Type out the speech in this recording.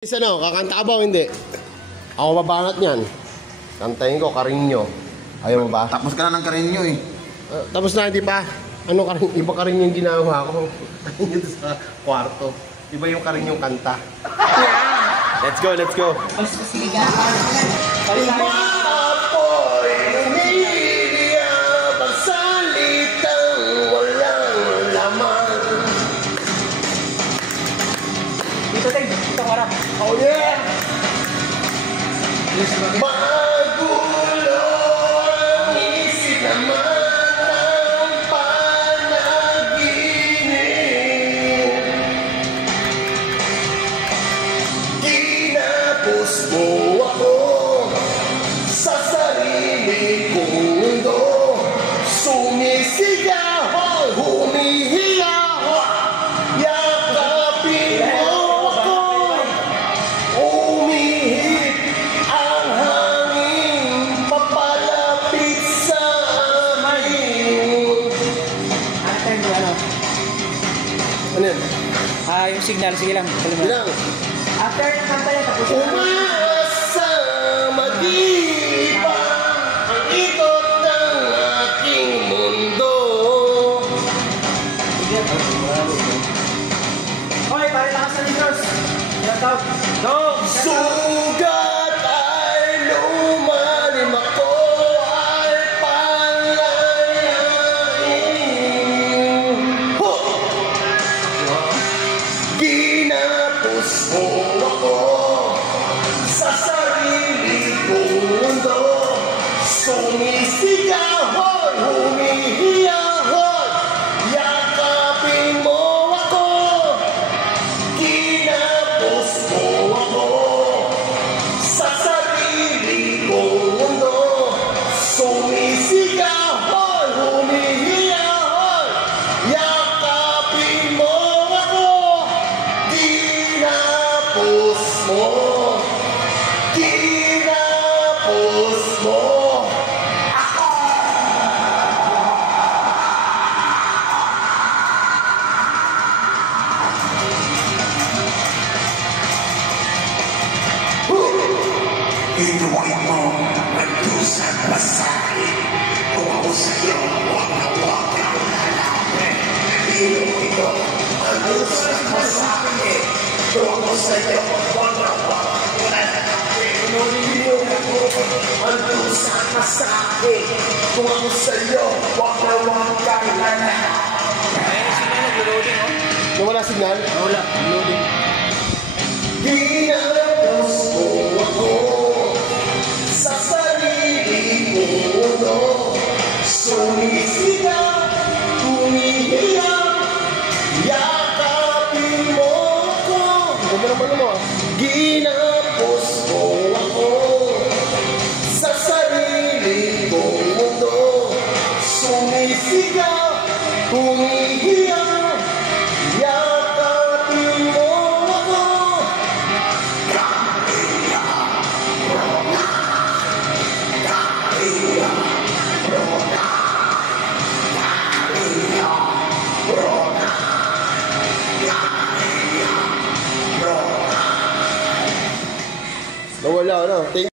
Isa no, kakanta ka ba o hindi? Ako babanat niyan. Kantahin ko, Carino. Ayaw mo ba? Tapos ka na ng Carino eh. Tapos na, di pa. Ano Carino? Iba Carino yung ginawa ko. Carino sa kwarto. Iba yung Carino yung kanta. Let's go, let's go. Umapoy, umiiya, pagsalitang walang laman. Dito tayo, dito ko harap. Oh yeah! Magulo ang isip naman ng panaginip. Ginapos mo ako sa sarili kong mundo. Sumisigaw, humihiyaw, yakapin mo ako. Umihip ang hangin, papalapit sa amin. Ano tayo mo, ano? Ano yan? Yung signal, sige lang. Bilang. After ng kanta yan, tapos na. Umaasa mag-iba ang ikot ng aking mundo. Hoy, pare lakas na Negros. Go! Sugat ay lumalim, ako ay palayain. Ho! Ginapos mo ako sa sarili kong mundo. Sumisigaw, humihiyaw, yakapin mo ako. Ginapos mo ako sa sarili kong mundo. Sumisigaw, humihiyaw, yakapin mo ako. Ginapos mo, ginapos mo. Inuwi mo ang tusang basahin. Kung ako sa'yo, huwag na huwag kang lalapin. Inuwi mo ang tusang basahin. Kung ako sa'yo, huwag na huwag kang lalapin. Inuwi mo ang tusang basahin. Kung ako sa'yo, huwag na huwag kang lalapin. Nawala signal? Wala, loading. Ginapos mo ako sa sarili kong mundo. Sumisigaw, humihiyaw, yakapin mo ako. Ginapos mo ako sa sarili kong mundo. Sumisigaw, humihiyaw, yakapin mo ako. Nawala, ano?